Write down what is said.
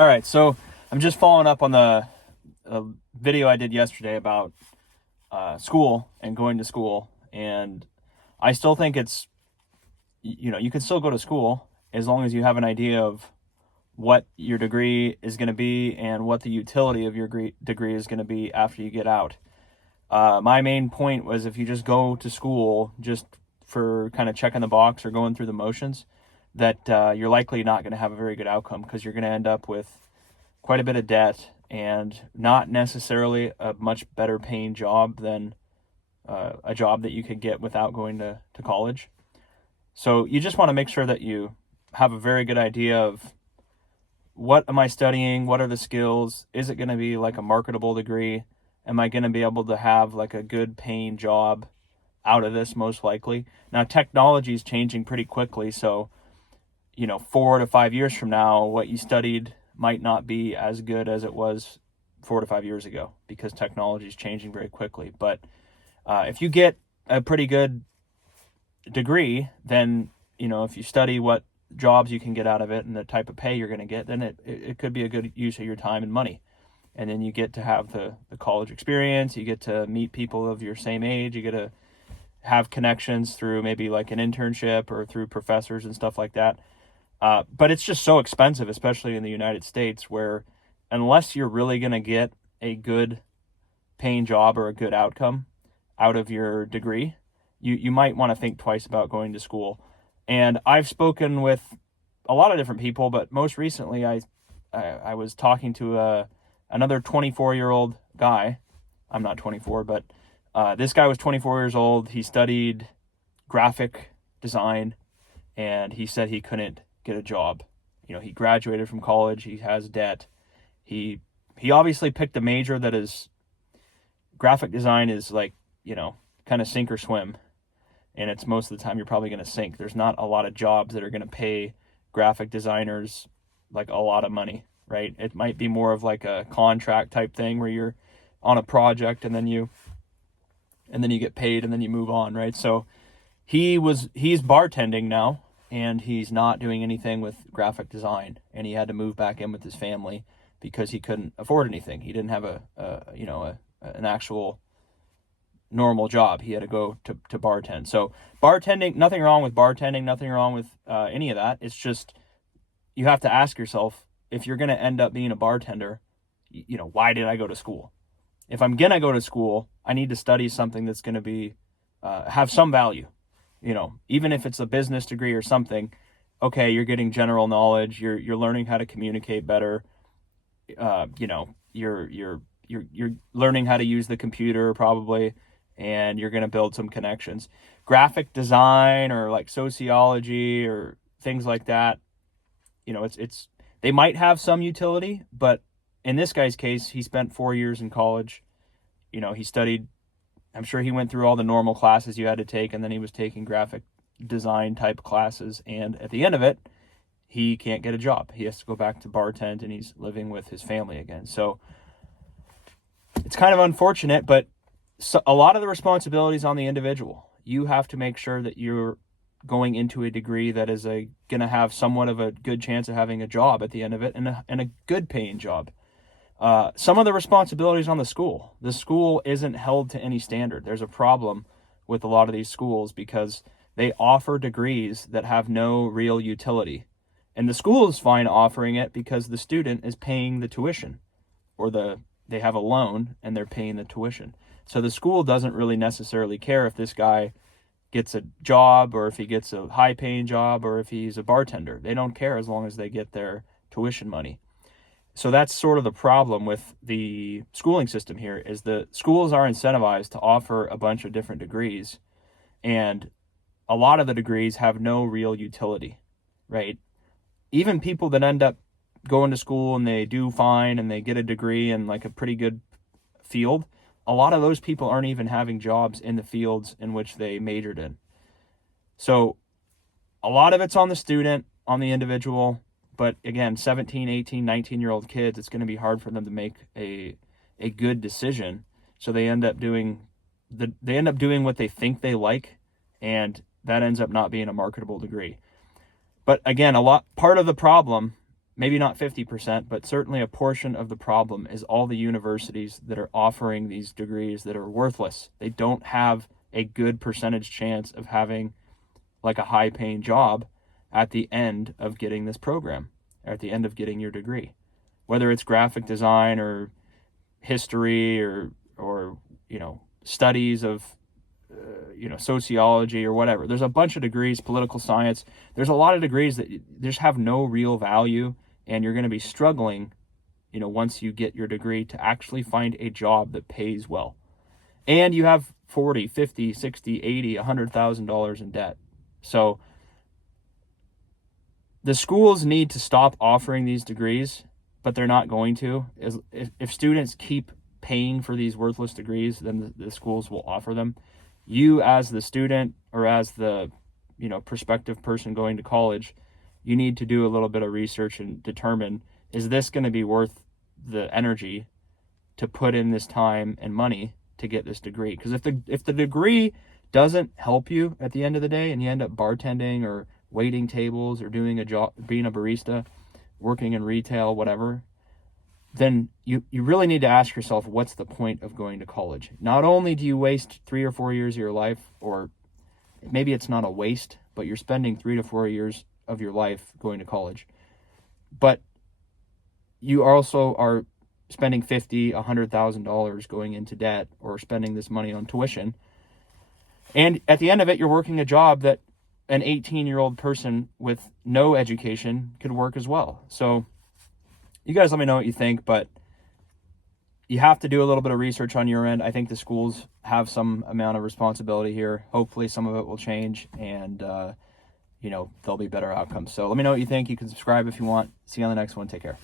All right, so I'm just following up on the video I did yesterday about school and going to school, and I still think it's, you can still go to school as long as you have an idea of what your degree is going to be and what the utility of your degree is going to be after you get out. My main point was if you just go to school just for kind of checking the box or going through the motions, that you're likely not going to have a very good outcome because you're going to end up with quite a bit of debt and not necessarily a much better paying job than a job that you could get without going to college. So you just want to make sure that you have a very good idea of what am I studying? What are the skills? Is it going to be like a marketable degree? Am I going to be able to have like a good paying job out of this most likely? Now, technology is changing pretty quickly. So, 4 to 5 years from now, what you studied might not be as good as it was 4 to 5 years ago because technology is changing very quickly. But if you get a pretty good degree, then, if you study what jobs you can get out of it and the type of pay you're going to get, then it could be a good use of your time and money. And then you get to have the college experience, you get to meet people of your same age, you get to have connections through maybe like an internship or through professors and stuff like that. But it's just so expensive, especially in the United States, where unless you're really going to get a good paying job or a good outcome out of your degree, you might want to think twice about going to school. And I've spoken with a lot of different people, but most recently I was talking to another 24-year-old guy. I'm not 24, but this guy was 24 years old. He studied graphic design, and he said he couldn't get a job. He graduated from college. He has debt. He obviously picked a major that is graphic design is like, kind of sink or swim. And it's most of the time you're probably going to sink. There's not a lot of jobs that are going to pay graphic designers like a lot of money, right? It might be more of like a contract type thing where you're on a project and then you get paid and then you move on, right? So he's bartending now, and he's not doing anything with graphic design, and he had to move back in with his family because he couldn't afford anything. He didn't have an actual normal job. He had to go to bartend. So bartending, nothing wrong with bartending, nothing wrong with any of that. It's just you have to ask yourself, if you're going to end up being a bartender, why did I go to school? If I'm going to go to school, I need to study something that's going to be have some value. Even if it's a business degree or something, okay, you're getting general knowledge, you're learning how to communicate better. You're learning how to use the computer probably, and you're going to build some connections. Graphic design or like sociology or things like that, it's they might have some utility, but in this guy's case, he spent 4 years in college. He studied, I'm sure he went through all the normal classes you had to take, and then he was taking graphic design type classes. And at the end of it, he can't get a job. He has to go back to bartend, and he's living with his family again. So it's kind of unfortunate, but a lot of the responsibility is on the individual. You have to make sure that you're going into a degree that is going to have somewhat of a good chance of having a job at the end of it, and a good paying job. Some of the responsibilities on the school. The school isn't held to any standard. There's a problem with a lot of these schools because they offer degrees that have no real utility. And the school is fine offering it because the student is paying the tuition, or they have a loan and they're paying the tuition. So the school doesn't really necessarily care if this guy gets a job or if he gets a high paying job or if he's a bartender. They don't care as long as they get their tuition money. So that's sort of the problem with the schooling system here, is the schools are incentivized to offer a bunch of different degrees, and a lot of the degrees have no real utility, right? Even people that end up going to school and they do fine and they get a degree in like a pretty good field, a lot of those people aren't even having jobs in the fields in which they majored in. So a lot of it's on the student, on the individual. But again, 17, 18, 19-year-old kids, it's going to be hard for them to make a good decision. So they end up doing what they think they like, and that ends up not being a marketable degree. But again, part of the problem maybe not 50%, but certainly a portion of the problem is all the universities that are offering these degrees that are worthless. They don't have a good percentage chance of having like a high paying job at the end of getting this program, or at the end of getting your degree, whether it's graphic design or history or studies of sociology or whatever. There's a bunch of degrees, political science. There's a lot of degrees that just have no real value, and you're going to be struggling, once you get your degree, to actually find a job that pays well. And you have 40, 50, 60, 80, $100,000 in debt. So the schools need to stop offering these degrees, but they're not going to. If students keep paying for these worthless degrees, then the schools will offer them. You, as the student or as the prospective person going to college, you need to do a little bit of research and determine, is this going to be worth the energy to put in this time and money to get this degree? Because if the degree doesn't help you at the end of the day, and you end up bartending or waiting tables or doing a job, being a barista, working in retail, whatever, then you really need to ask yourself, what's the point of going to college? Not only do you waste 3 or 4 years of your life, or maybe it's not a waste, but you're spending 3 to 4 years of your life going to college, but you also are spending $50,000, $100,000 going into debt, or spending this money on tuition. And at the end of it, you're working a job that an 18-year-old person with no education could work as well. So you guys let me know what you think, but you have to do a little bit of research on your end. I think the schools have some amount of responsibility here. Hopefully some of it will change, and there'll be better outcomes. So let me know what you think. You can subscribe if you want. See you on the next one. Take care.